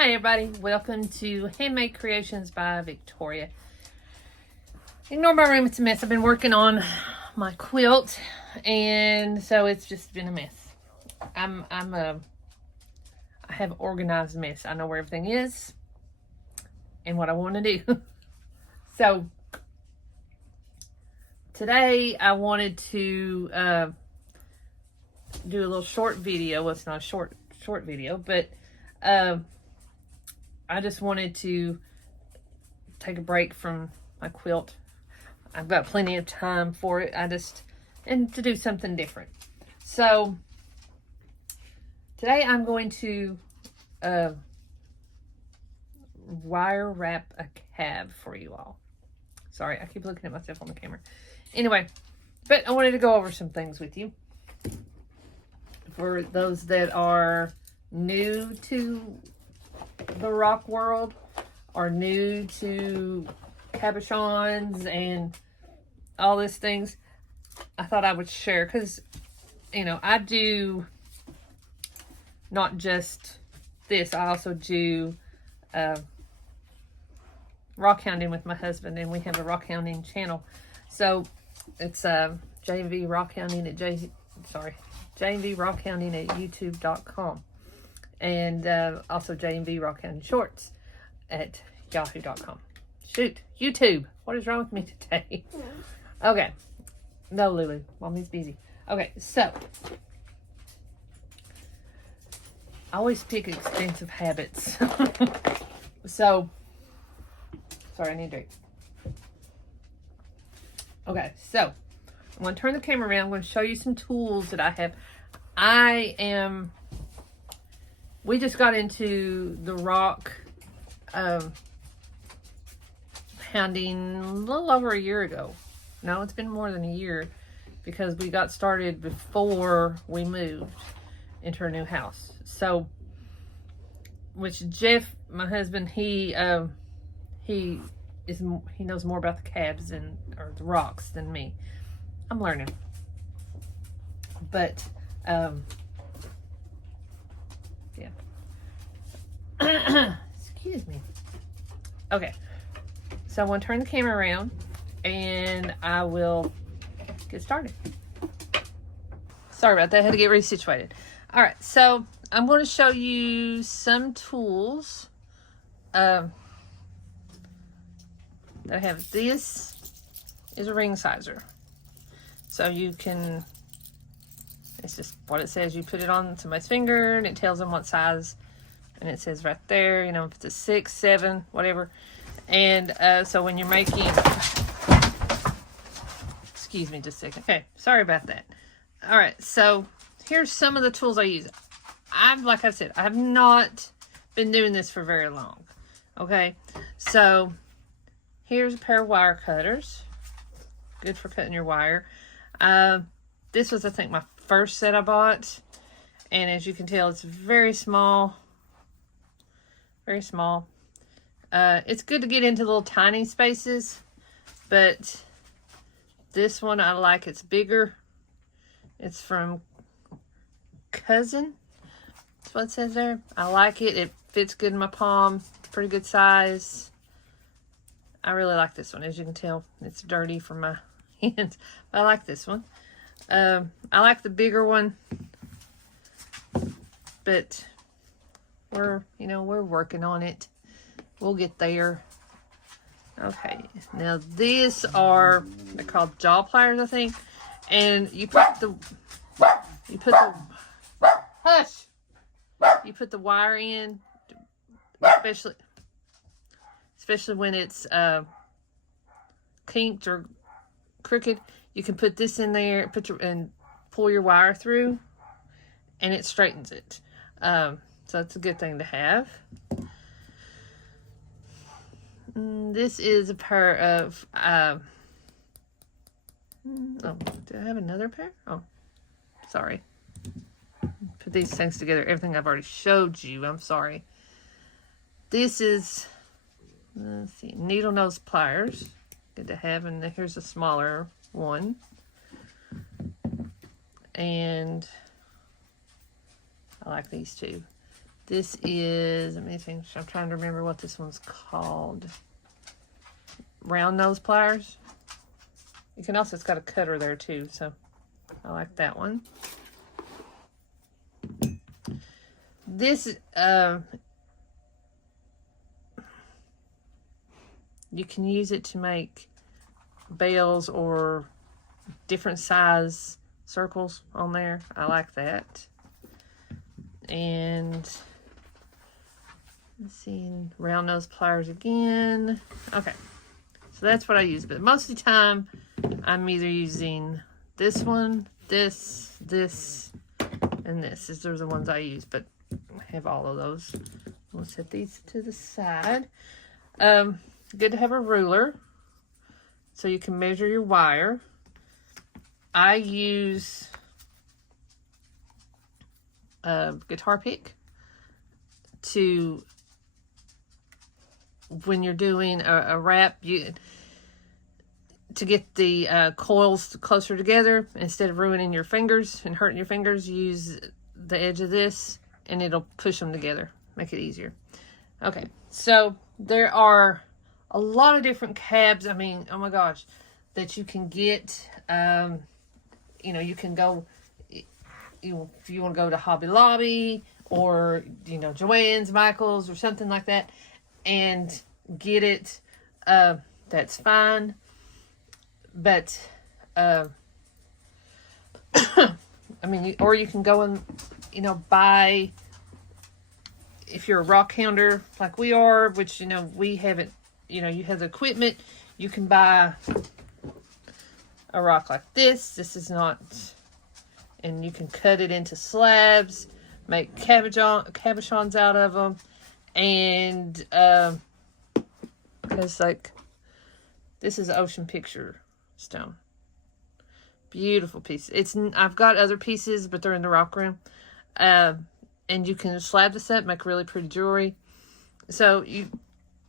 Hi everybody, welcome to Handmade Creations by Victoria. Ignore my room, it's a mess. I've been working on my quilt and so it's just been a mess. I have organized mess. I know where everything is and what I want to do. So today I wanted to do a little short video. Well, it's not a short video, but I just wanted to take a break from my quilt. I've got plenty of time for it. And to do something different. So today I'm going to wire wrap a cab for you all. Sorry, I keep looking at myself on the camera. Anyway, but I wanted to go over some things with you. For those that are new to the rock world, or new to cabachons and all these things, I thought I would share, because you know, I do not just this, I also do rock hounding with my husband, and we have a rock hounding channel. So it's JV rock hounding at JV rock hounding at youtube.com, and also JV rock hounding shorts at yahoo.com. Shoot, YouTube, what is wrong with me today? Okay, no, Lulu, mommy's busy. Okay, so I always pick expensive habits. So sorry, I need a drink. Okay, so I'm going to turn the camera around. I'm going to show you some tools that I have. We just got into the rock hounding a little over a year ago. No, it's been more than a year, because we got started before we moved into our new house. So, which Jeff, my husband, he knows more about the cabs or the rocks than me. I'm learning. But yeah. Excuse me. Okay. So I'm going to turn the camera around and I will get started. Sorry about that. I had to get resituated. All right. So I'm going to show you some tools that I have. This is a ring sizer. So you can, it's just what it says. You put it on somebody's finger and it tells them what size. And it says right there, you know, if it's a 6, 7, whatever. And so when you're making, excuse me just a second. Okay, sorry about that. All right, so here's some of the tools I use. Like I said, I have not been doing this for very long. Okay, so here's a pair of wire cutters. Good for cutting your wire. This was, I think, my first set I bought. And as you can tell, it's very small. Very small. It's good to get into little tiny spaces, but this one I like. It's bigger. It's from Cousin. That's what it says there. I like it. It fits good in my palm. It's pretty good size. I really like this one. As you can tell, it's dirty from my hands. But I like this one. I like the bigger one, but we're working on it. We'll get there. Okay, now these are, they're called jaw pliers, I think. And you put the wire in, especially when it's kinked or crooked. You can put this in there, and pull your wire through, and it straightens it. So that's a good thing to have. This is a pair of, oh, do I have another pair? Oh, sorry. Put these things together. Everything I've already showed you. I'm sorry. This is, let's see, needle nose pliers. Good to have. And here's a smaller one. And I like these two. This is, let me think, I'm trying to remember what this one's called. Round nose pliers. You can also, it's got a cutter there too, so I like that one. This, you can use it to make bells or different size circles on there. I like that. And let's see, round nose pliers again. Okay, so that's what I use, but most of the time I'm either using this one, this, and this. These are the ones I use, but I have all of those. We'll set these to the side. Good to have a ruler so you can measure your wire. I use a guitar pick to, when you're doing a wrap, to get the coils closer together, instead of ruining your fingers and hurting your fingers, use the edge of this and it'll push them together, make it easier. Okay, so there are a lot of different cabs. I mean, oh my gosh, that you can get. You know, you can go, if you want to go to Hobby Lobby or, you know, Joann's, Michael's or something like that and get it. That's fine. But, I mean, or you can go and, you know, buy, if you're a rock hounder like we are, which, you know, we haven't, you know, you have the equipment, you can buy a rock like this. This is not, and you can cut it into slabs, make cabachons out of them, and, because, like, this is Ocean Picture stone. Beautiful piece. I've got other pieces, but they're in the rock room. And you can slab this up, make really pretty jewelry. So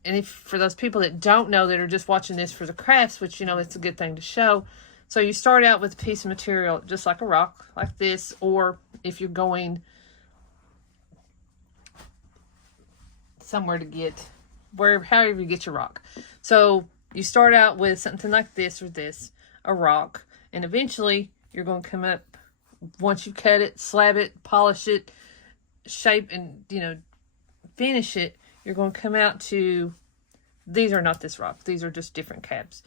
and if for those people that don't know, that are just watching this for the crafts, which, you know, it's a good thing to show. So you start out with a piece of material just like a rock, like this, or if you're going somewhere to get, however you get your rock. So you start out with something like this or this, a rock, and eventually you're going to come up, once you cut it, slab it, polish it, shape, and, you know, finish it, you're going to come out to, these are not this rock, these are just different cabs.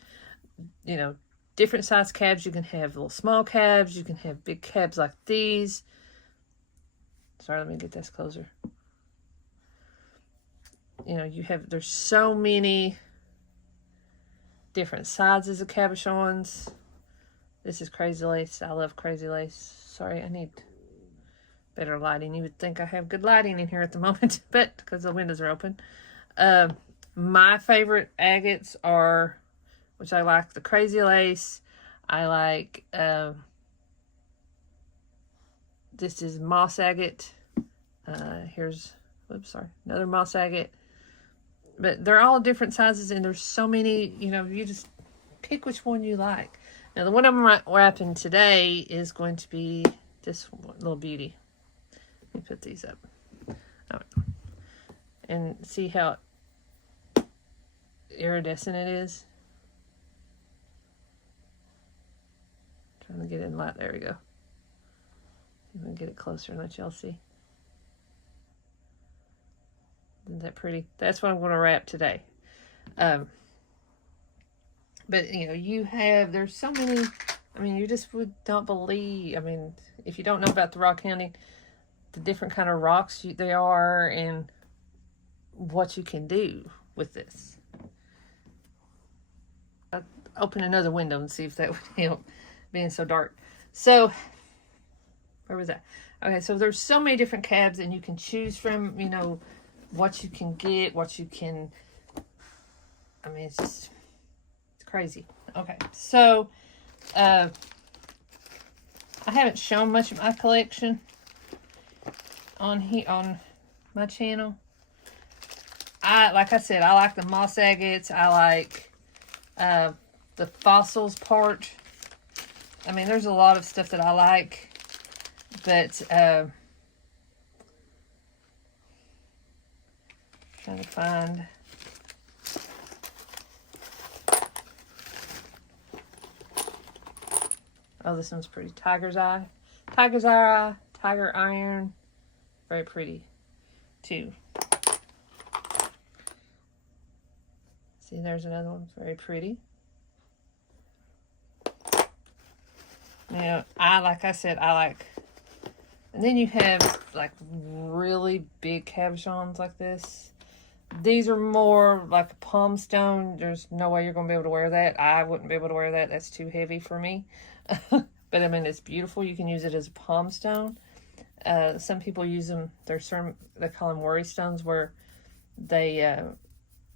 You know, different size cabs. You can have little small cabs, you can have big cabs like these. Sorry, let me get this closer. You know, there's so many different sizes of cabachons. This is crazy lace. I love crazy lace. Sorry, I need better lighting. You would think I have good lighting in here at the moment, but because the windows are open. My favorite agates are, which I like, the crazy lace. I like, this is moss agate. Here's, oops, sorry, another moss agate. But they're all different sizes, and there's so many, you know, you just pick which one you like. Now, the one I'm wrapping today is going to be this little beauty. Let me put these up. All right. And see how iridescent it is. Trying to get it in light. There we go. I'm going to get it closer and let y'all see. Isn't that pretty? That's what I'm going to wrap today. But, you know, there's so many, I mean, you just don't believe, I mean, if you don't know about the rock hunting, the different kind of rocks they are and what you can do with this. I'll open another window and see if that would help, being so dark. So, where was that? Okay, so there's so many different cabs, and you can choose from, you know, what you can get, what you can, I mean, it's crazy. Okay, so, I haven't shown much of my collection on my channel. Like I said, I like the moss agates. I like the fossils part. I mean, there's a lot of stuff that I like, but Trying to find. Oh, this one's pretty. Tiger's eye. Tiger's eye. Tiger iron. Very pretty, too. See, there's another one. Very pretty. Now, like I said, I like... And then you have, like, really big cabachons like this. These are more like a palm stone. There's no way you're going to be able to wear that. I wouldn't be able to wear that. That's too heavy for me. But, I mean, it's beautiful. You can use it as a palm stone. Some people use them. There's certain, they call them worry stones, where they,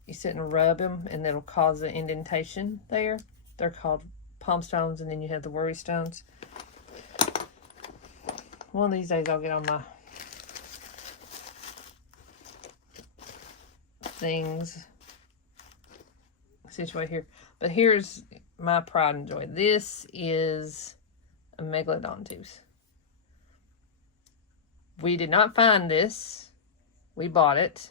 you sit and rub them, and it'll cause an indentation there. They're called palm stones, and then you have the worry stones. One of these days I'll get on my things situated here. But here's my pride and joy. This is a megalodontus. We did not find this. We bought it.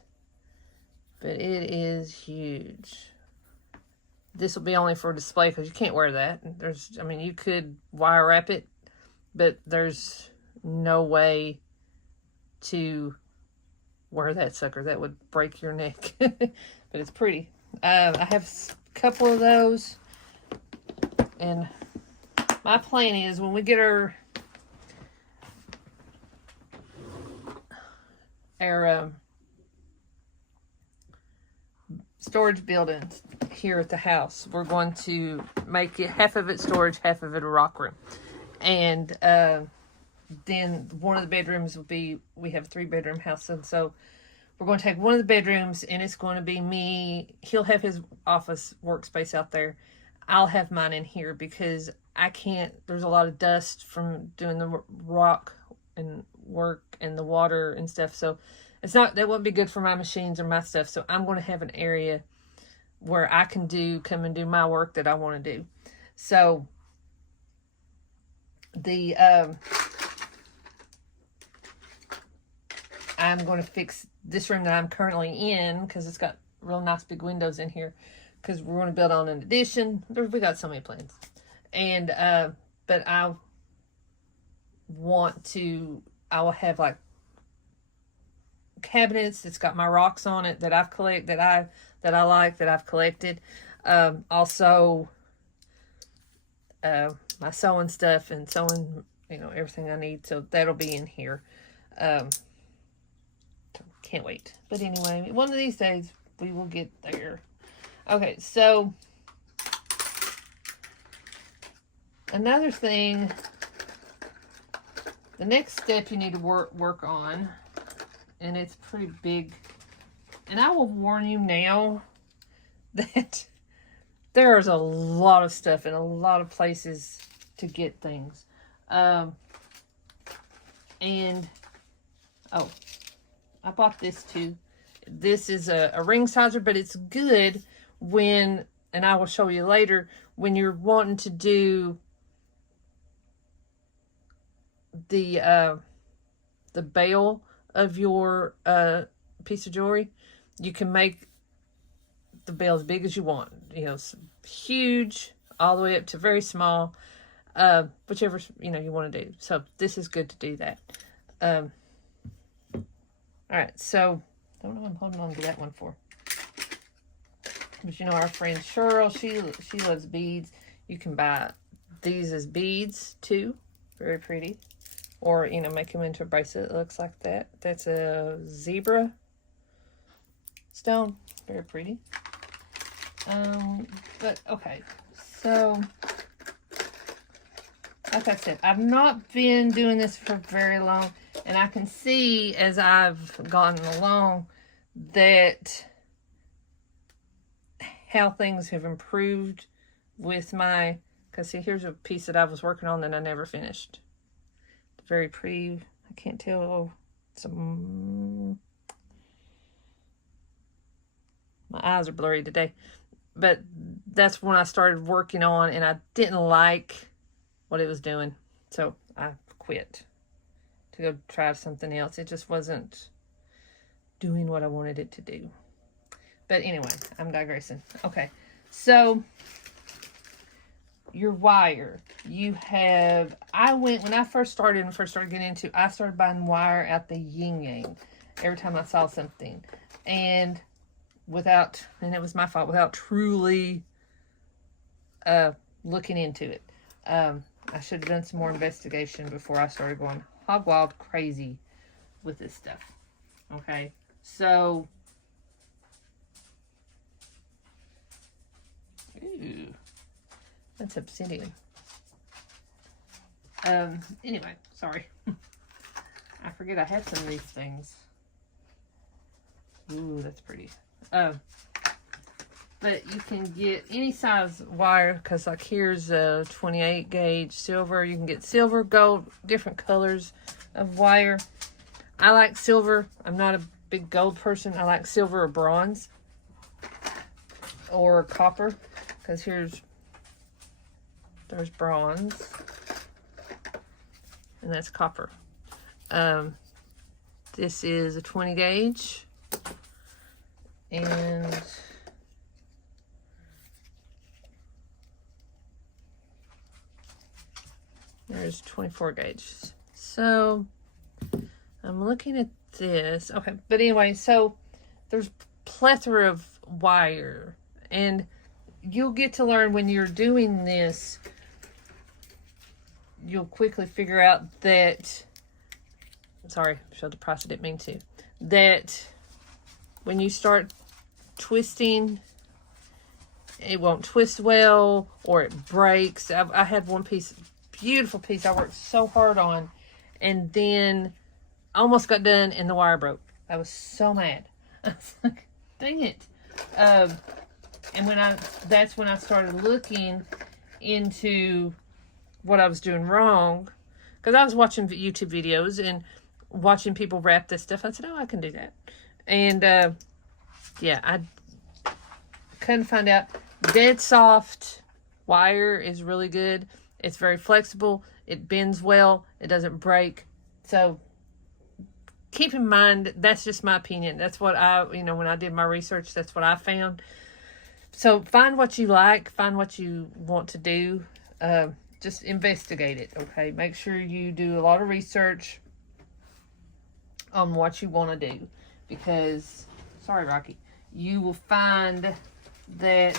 But it is huge. This will be only for display because you can't wear that. I mean, you could wire wrap it, but there's no way to wear that sucker. That would break your neck. But it's pretty. I have a couple of those. And my plan is when we get our storage buildings here at the house, we're going to make it half of it storage, half of it a rock room. And then one of the bedrooms will be, we have a 3-bedroom house, and so we're going to take one of the bedrooms, and it's going to be me. He'll have his office workspace out there. I'll have mine in here because I can't, there's a lot of dust from doing the rock and work and the water and stuff. So it's not, that wouldn't be good for my machines or my stuff. So I'm going to have an area where I can come and do my work that I want to do. So I'm going to fix this room that I'm currently in because it's got real nice big windows in here because we're going to build on an addition. We got so many plans. And, but I will have like cabinets that's got my rocks on it that I've collected, that I like, that I've collected. Also, my sewing stuff and sewing, everything I need. So that'll be in here. Can't wait. But anyway, one of these days we will get there. Okay, so another thing, the next step you need to work on, and it's pretty big, and I will warn you now that there's a lot of stuff in a lot of places to get things. I bought this too. This is a ring sizer, but it's good when, and I will show you later, when you're wanting to do the bail of your piece of jewelry. You can make the bail as big as you want. Huge, all the way up to very small, whichever you want to do. So this is good to do that. All right, so I don't know what I'm holding on to that one for. But our friend Cheryl, she loves beads. You can buy these as beads too. Very pretty. Or, make them into a bracelet that looks like that. That's a zebra stone. Very pretty. But, okay. So, like I said, I've not been doing this for very long. And I can see as I've gone along that how things have improved with because see, here's a piece that I was working on that I never finished. Very pretty. I can't tell. My eyes are blurry today. But that's when I started working on, and I didn't like what it was doing. So I quit to go try something else. It just wasn't doing what I wanted it to do. But anyway, I'm digressing. Okay, so your wire. You have, when I first started getting into, I started buying wire at the yin yang every time I saw something. And it was my fault, without truly looking into it. I should have done some more investigation before I started going hog wild crazy with this stuff. Okay, so, ooh, that's obsidian. Anyway, sorry. I forget I had some of these things. Ooh, that's pretty. But you can get any size wire, because like here's a 28 gauge silver. You can get silver, gold, different colors of wire. I like silver. I'm not a big gold person. I like silver or bronze or copper, because there's bronze and that's copper. This is a 20 gauge, and there's 24 gauges. So I'm looking at this. Okay, but anyway, so there's plethora of wire, and you'll get to learn when you're doing this, you'll quickly figure out that, sorry, showed the price, I didn't mean to, that when you start twisting, it won't twist well, or it breaks. I had one piece, beautiful piece I worked so hard on, and then almost got done and the wire broke. I was so mad. I was like, dang it. And that's when I started looking into what I was doing wrong, because I was watching YouTube videos and watching people wrap this stuff. I said, oh, I can do that. And yeah, I couldn't find out. Dead soft wire is really good. It's very flexible. It bends well. It doesn't break. So keep in mind, that's just my opinion. That's what when I did my research, that's what I found. So find what you like, find what you want to do. Just investigate it, okay? Make sure you do a lot of research on what you want to do, because, sorry, Rocky, you will find that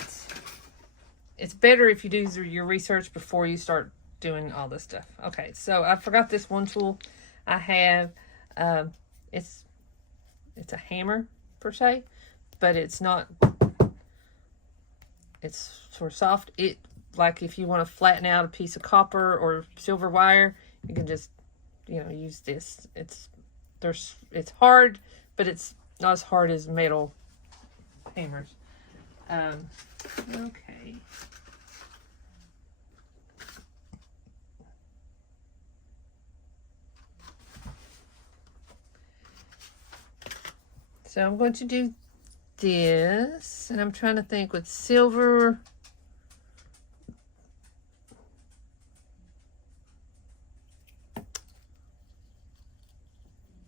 it's better if you do your research before you start doing all this stuff. Okay, so I forgot this one tool I have. It's a hammer, per se, but it's not, it's sort of soft. Like if you want to flatten out a piece of copper or silver wire, you can just, use this. It's hard, but it's not as hard as metal hammers. Okay. So I'm going to do this, and I'm trying to think with silver.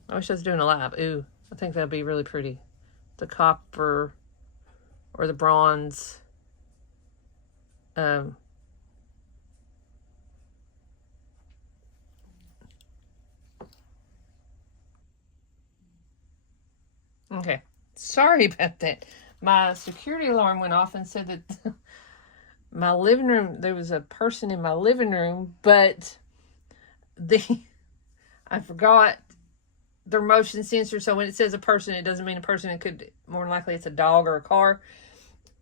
I wish I was doing a live. Ooh, I think that'd be really pretty. The copper or the bronze. Okay, sorry about that. My security alarm went off and said that my living room, there was a person in my living room, but I forgot their motion sensor. So when it says a person, it doesn't mean a person. It could, more than likely, it's a dog or a car.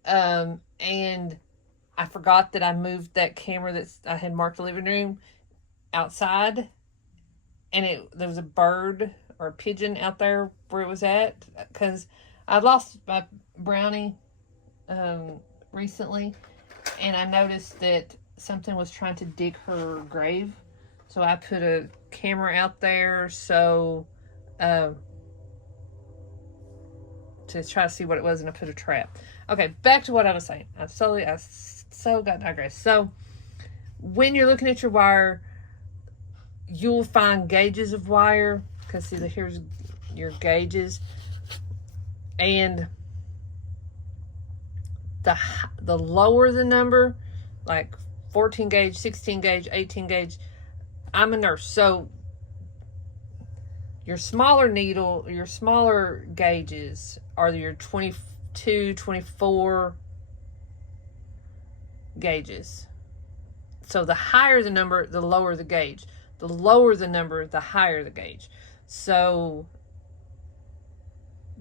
And I forgot that I moved that camera that I had marked the living room outside, and there was a bird or a pigeon out there where it was at, because I lost my brownie recently, and I noticed that something was trying to dig her grave. So I put a camera out there to try to see what it was, and I put a trap. Okay, back to what I was saying. I so got digressed. So when you're looking at your wire, you'll find gauges of wire, because see, here's your gauges, and the lower the number, like 14 gauge, 16 gauge, 18 gauge. I'm a nurse, so your smaller needle, your smaller gauges are your 22, 24 gauges. So the higher the number, the lower the gauge. The lower the number, the higher the gauge. So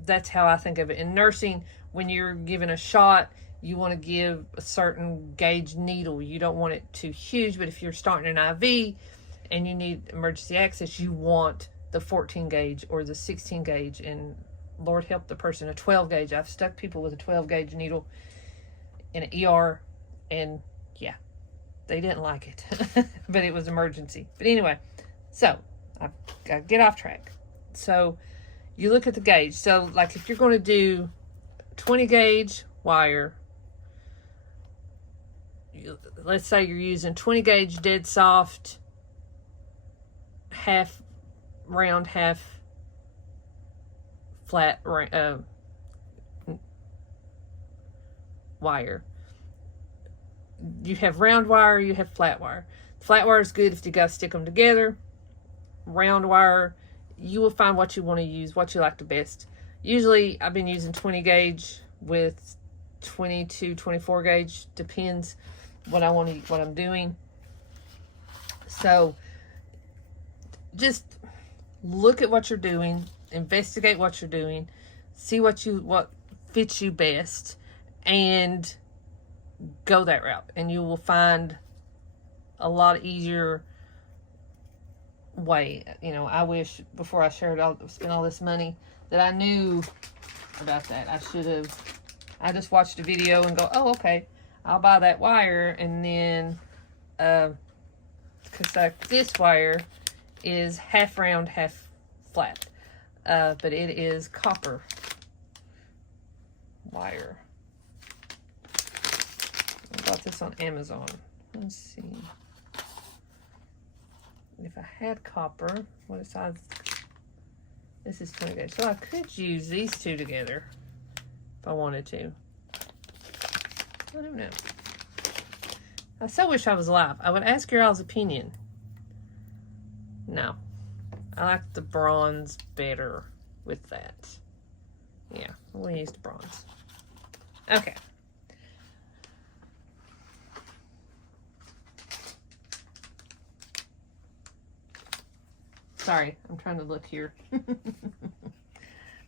that's how I think of it. In nursing, when you're given a shot, you want to give a certain gauge needle. You don't want it too huge, but if you're starting an IV and you need emergency access, you want the 14 gauge or the 16 gauge, and Lord help the person, a 12 gauge. I've stuck people with a 12 gauge needle in an ER, and yeah, they didn't like it, but it was emergency. But anyway, so I get off track. So you look at the gauge. So like if you're going to do 20 gauge wire, let's say you're using 20 gauge dead soft, half round, half flat wire. You have round wire, you have flat wire. Flat wire is good if you got to stick them together. Round wire, you will find what you want to use, what you like the best. Usually I've been using 20 gauge with 22, 24 gauge, depends what I want to, what I'm doing. So just look at what you're doing, investigate what you're doing, see what fits you best, and go that route, and you will find a lot easier way. You know, I wish before I spent all this money that I knew about that. I just watched a video and go, oh, okay, I'll buy that wire, and then because like this wire is half round, half flat, but it is copper wire. I bought this on Amazon. Let's see if I had copper. What size? This is 20 gauge, so I could use these two together if I wanted to. I don't know. I so wish I was live. I would ask your all's opinion. No, I like the bronze better with that. Yeah, we'll use the bronze. Okay. Sorry, I'm trying to look here.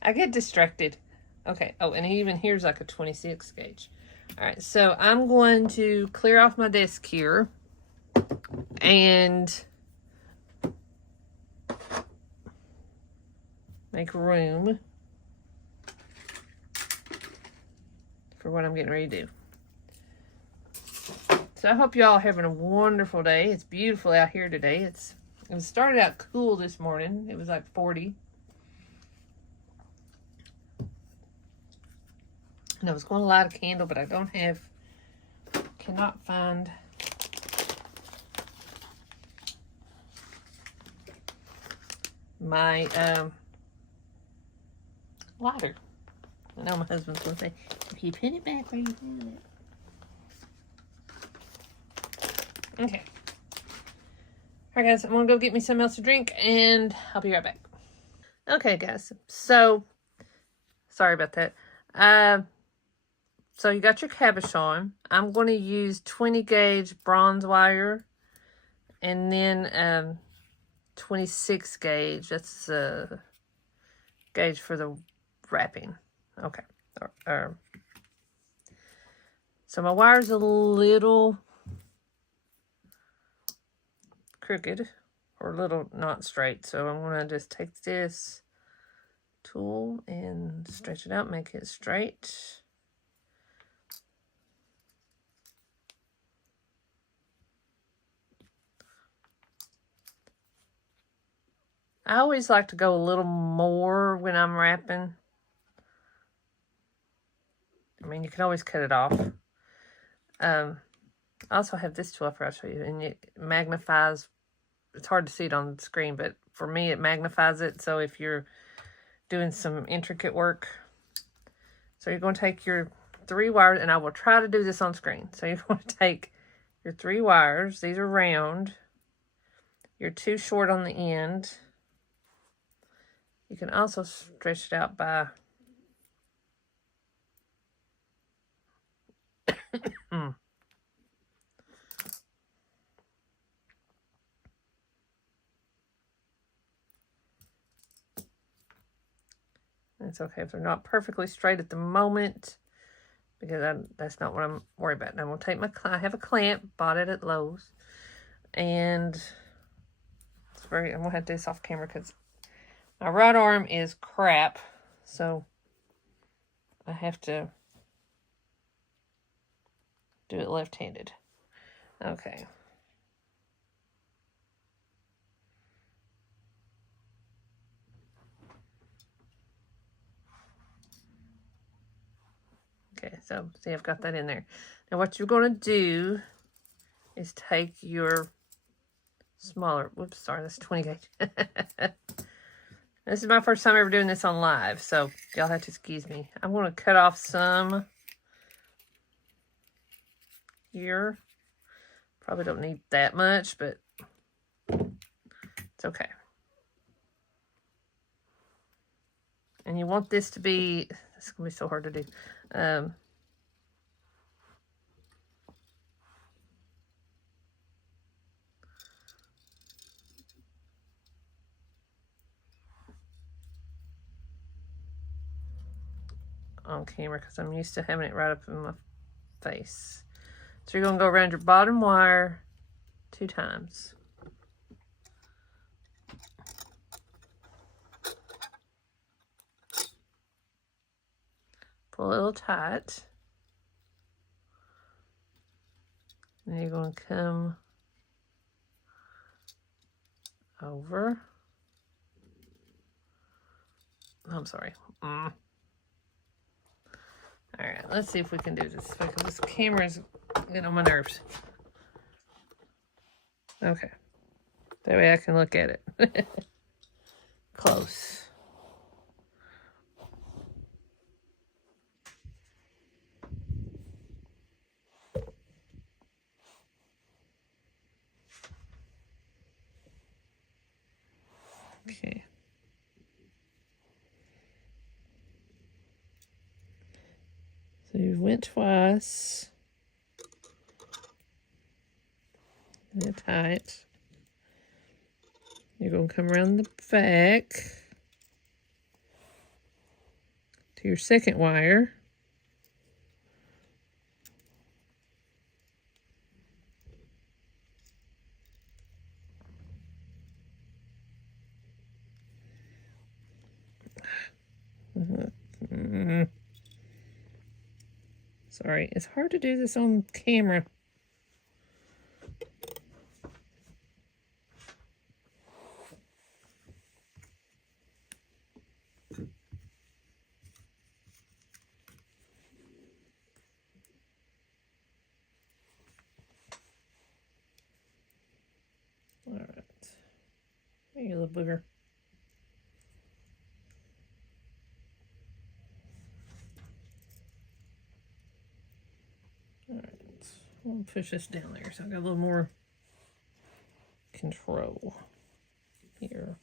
I get distracted. Okay. Oh, and even here's like a 26 gauge. All right, so I'm going to clear off my desk here and make room for what I'm getting ready to do. So I hope y'all are having a wonderful day. It's beautiful out here today. It started out cool this morning. It was like 40. And I was going to light a candle, but I cannot find my lighter. I know my husband's going to say, if you put it back where you had it. Okay. All right, guys, I'm going to go get me something else to drink, and I'll be right back. Okay, guys, so, sorry about that. So you got your cabachon. I'm going to use 20 gauge bronze wire, and then 26 gauge. That's the gauge for the wrapping. Okay. So my wire's a little crooked, or a little not straight, so I'm going to just take this tool and stretch it out, make it straight. I always like to go a little more when I'm wrapping. I mean, you can always cut it off. I also have this tool I'll show you, and it magnifies. It's hard to see it on the screen, but for me, it magnifies it. So if you're doing some intricate work, so you're going to take your 3 wires, and I will try to do this on screen. So you're going to take your 3 wires. These are round. You're 2 short on the end. You can also stretch it out by It's okay if they're not perfectly straight at the moment, because that's not what I'm worried about. Now I'm going to take I have a clamp, bought it at Lowe's, and I'm going to have to do this off camera because my right arm is crap, so I have to do it left-handed. Okay. Okay, so see, I've got that in there. Now what you're going to do is take your smaller, whoops, sorry, that's 20 gauge. This is my first time ever doing this on live, so y'all have to excuse me. I'm going to cut off some here. Probably don't need that much, but it's okay. And you want this to be, it's going to be so hard to do. On camera because I'm used to having it right up in my face. So you're going to go around your bottom wire 2 times. Pull a little tight. And you're going to come over. I'm sorry. All right, let's see if we can do this because this camera's getting on my nerves. Okay. That way I can look at it. Close. Okay. So you went twice. And tight. You're going to come around the back to your second wire. Sorry, it's hard to do this on camera. All right. There you little booger. All right. I'll push this down there so I got a little more control here.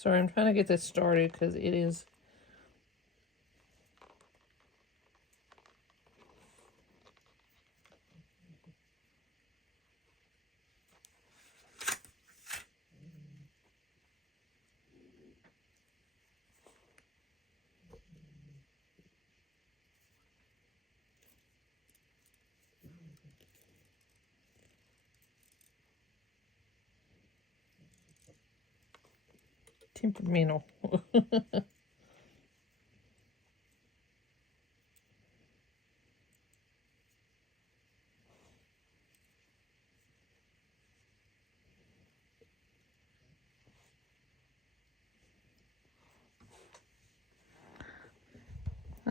Sorry, I'm trying to get this started because it is... temperamental.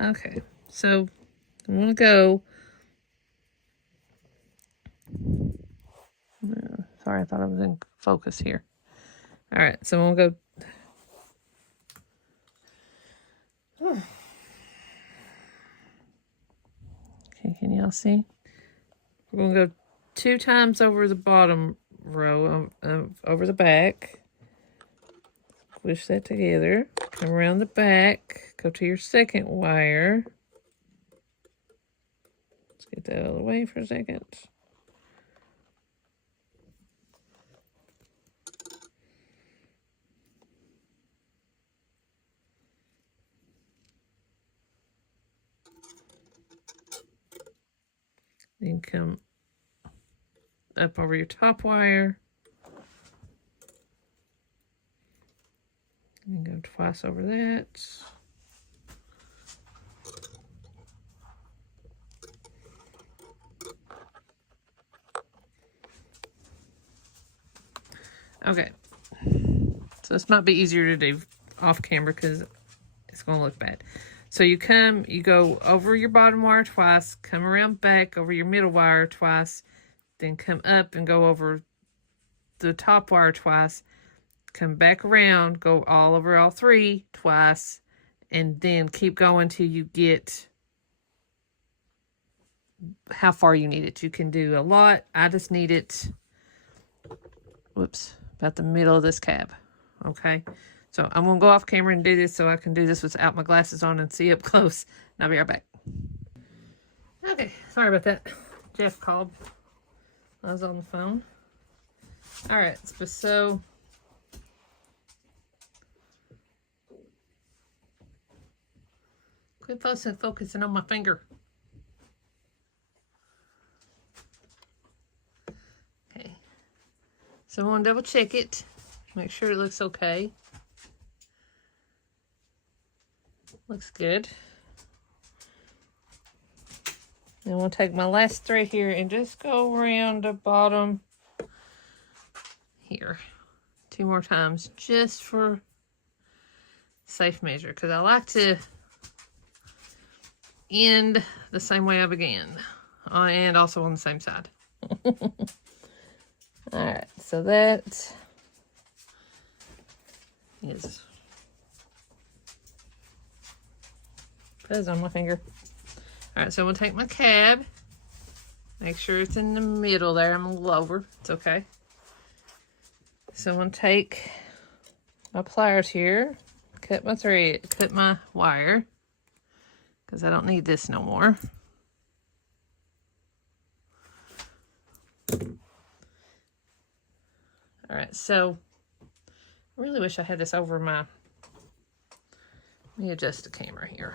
Okay, so I'm going to go... Sorry, I thought I was in focus here. All right, so I'm going to go... Okay, can y'all see? We're going to go 2 times over the bottom row, over the back. Squish that together. Come around the back. Go to your second wire. Let's get that out of the way for a second. Then come up over your top wire. And go twice over that. Okay. So this might be easier to do off camera because it's going to look bad. So you go over your bottom wire twice, come around back over your middle wire twice, then come up and go over the top wire twice, come back around, go all over all 3 twice, and then keep going till you get how far you need it. You can do a lot. I just need it, whoops, about the middle of this cab. Okay, so I'm going to go off camera and do this so I can do this without my glasses on and see up close. And I'll be right back. Okay, sorry about that. Jeff called. I was on the phone. All right, so quit focusing on my finger. Okay, so I'm going to double check it. Make sure it looks okay. Looks good. Then we'll take my last thread here and just go around the bottom here 2 more times just for safe measure, because I like to end the same way I began, and also on the same side. Alright, so that is fuzz on my finger. Alright, so we'll take my cab, make sure it's in the middle there. I'm a little over, it's okay. So I'm going to take my pliers here, cut my wire, because I don't need this no more. Alright, so I really wish I had this over my... Let me adjust the camera here.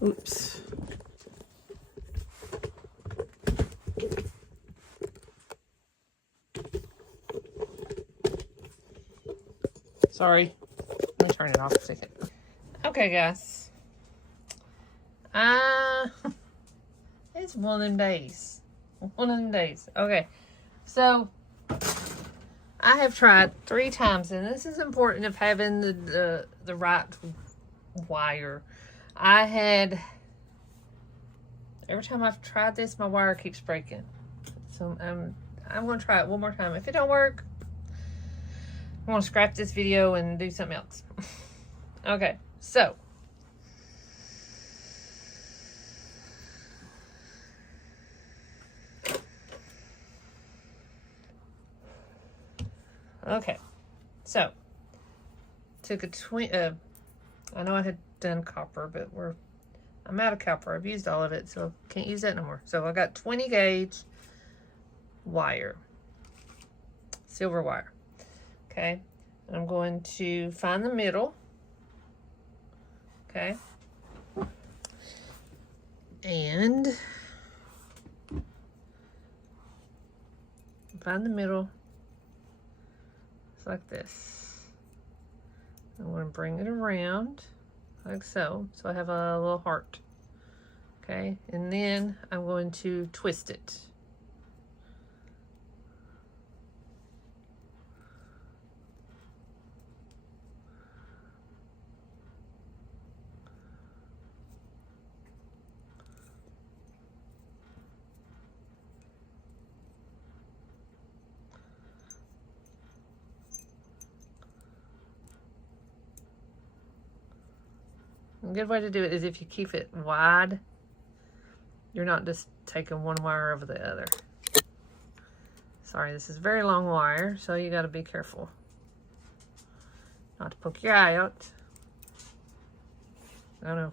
Oops. Sorry. Let me turn it off a second. Okay, guys. It's one of them days. One of them days. Okay. So, I have tried 3 times, and this is important of having the right wire. Every time I've tried this, my wire keeps breaking. So, I'm going to try it one more time. If it don't work, I'm going to scrap this video and do something else. Okay, so. Okay, so took a I know I had done copper, but I'm out of copper. I've used all of it, so can't use that no more. So I got 20 gauge wire, silver wire. Okay, I'm going to find the middle. Okay, and find the middle. It's like this. I'm going to bring it around like so. So I have a little heart. Okay, and then I'm going to twist it. A good way to do it is if you keep it wide, you're not just taking one wire over the other. Sorry, this is very long wire, so you got to be careful not to poke your eye out. I know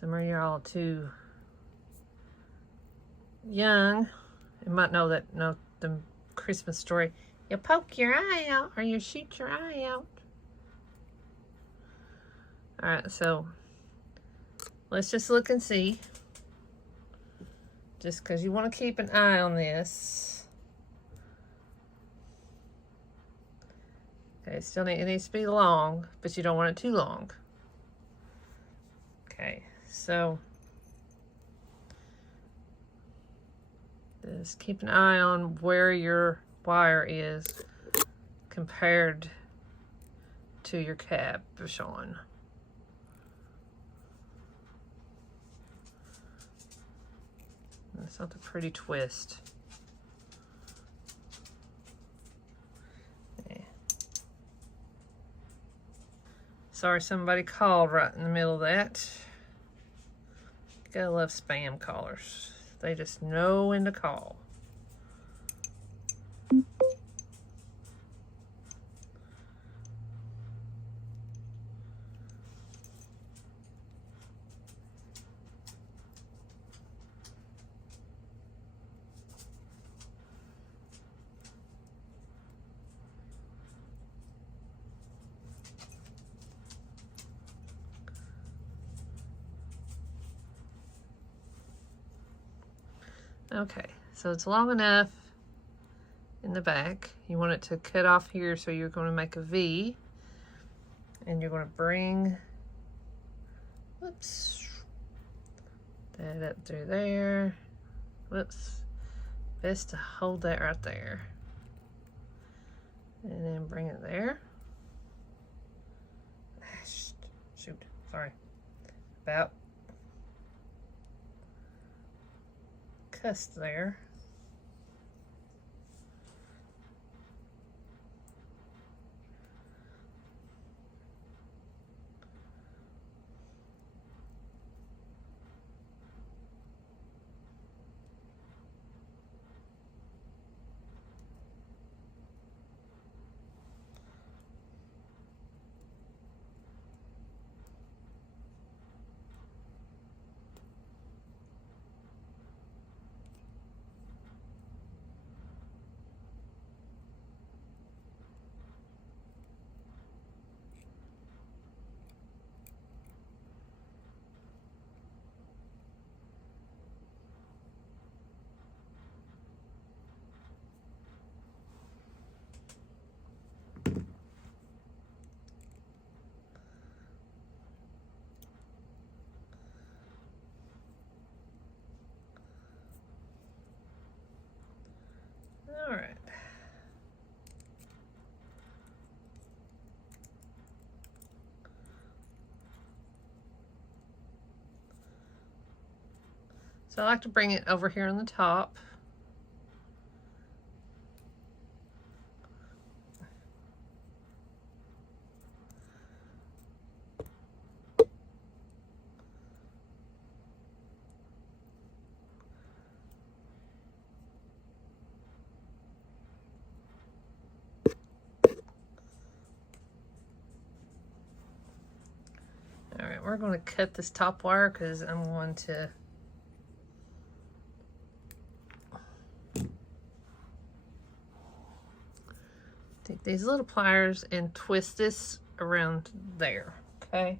some of y'all too young. You might know the Christmas story. You poke your eye out or you shoot your eye out. All right, so let's just look and see. Just because you want to keep an eye on this. Okay, it needs to be long, but you don't want it too long. Okay, so just keep an eye on where your wire is compared to your cabachon. That's not a pretty twist. Yeah. Sorry, somebody called right in the middle of that. Gotta love spam callers. They just know when to call. Okay, so it's long enough in the back. You want it to cut off here, so you're going to make a V. And you're going to bring, whoops, that up through there. Whoops. Best to hold that right there. And then bring it there. Shoot, sorry. About cusp there. All right. So I like to bring it over here on the top. we're going to cut this top wire because I'm going to take these little pliers and twist this around there, okay?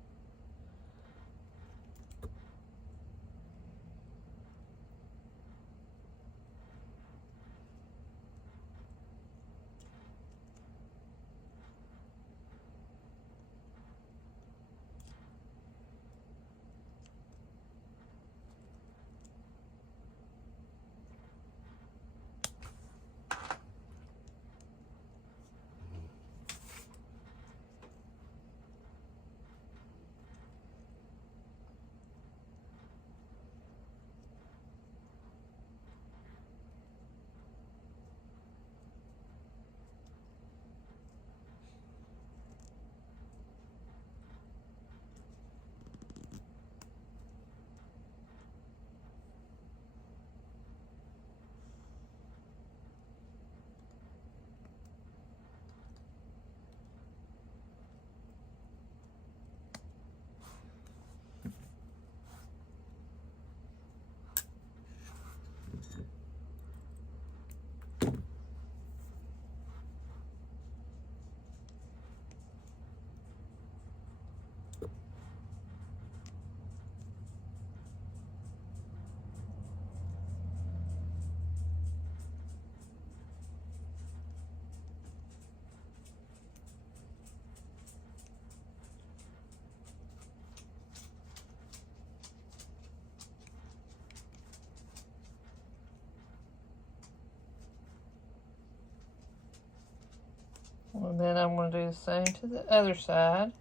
And then I'm going to do the same to the other side.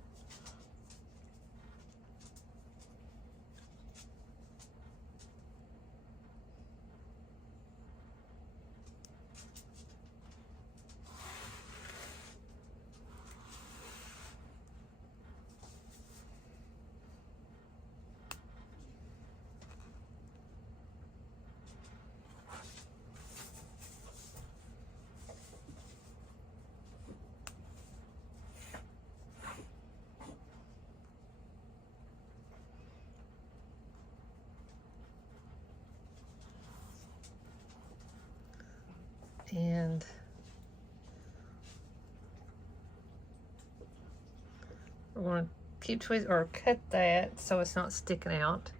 And we're going to keep twisting or cut that so it's not sticking out.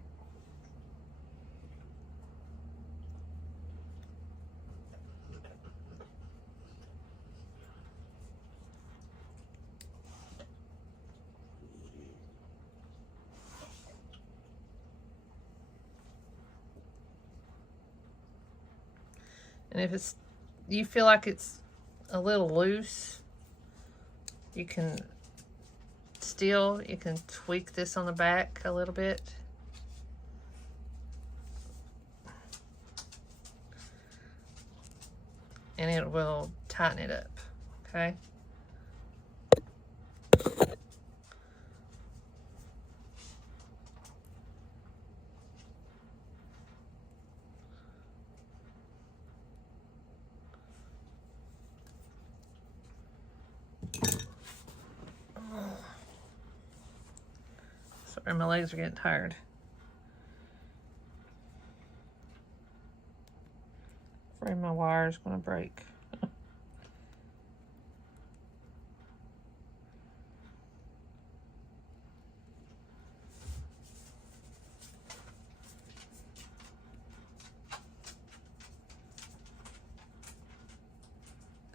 And if it's, you feel like it's a little loose, you can tweak this on the back a little bit. And it will tighten it up, okay? Sorry, my legs are getting tired. Afraid my wire's gonna break.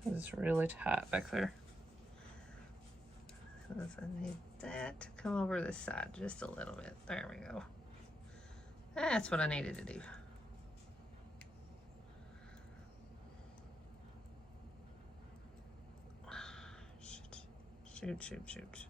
It's really tight back there. I need that to come over this side just a little bit. There we go. That's what I needed to do. Shoot.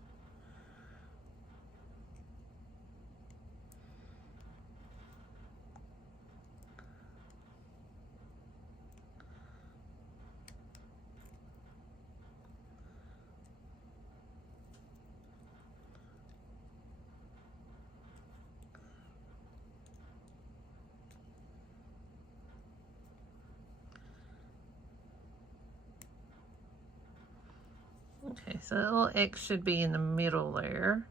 Okay, so that little X should be in the middle there.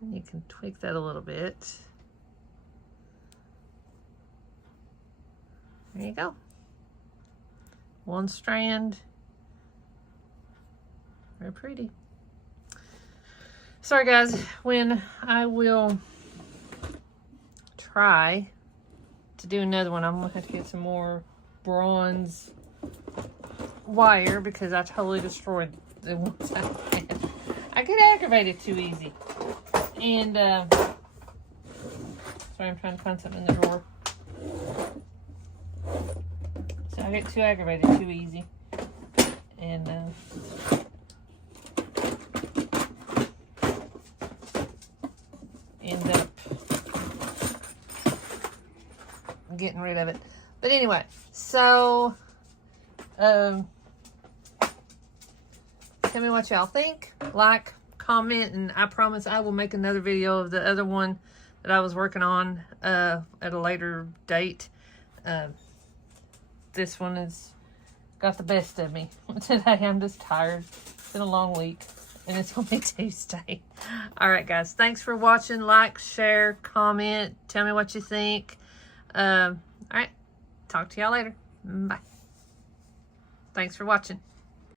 And you can tweak that a little bit. There you go. One strand. Very pretty. Sorry guys, when I will try to do another one, I'm gonna have to get some more bronze wire because I totally destroyed the ones I had. I get aggravated too easy. And sorry, I'm trying to find something in the drawer. So I get too aggravated too easy. And end up getting rid of it. But anyway, so tell me what y'all think. Like, comment, and I promise I will make another video of the other one that I was working on at a later date. This one has got the best of me today. I'm just tired. It's been a long week, and it's only Tuesday. All right, guys. Thanks for watching. Like, share, comment. Tell me what you think. All right. Talk to y'all later. Bye. Thanks for watching.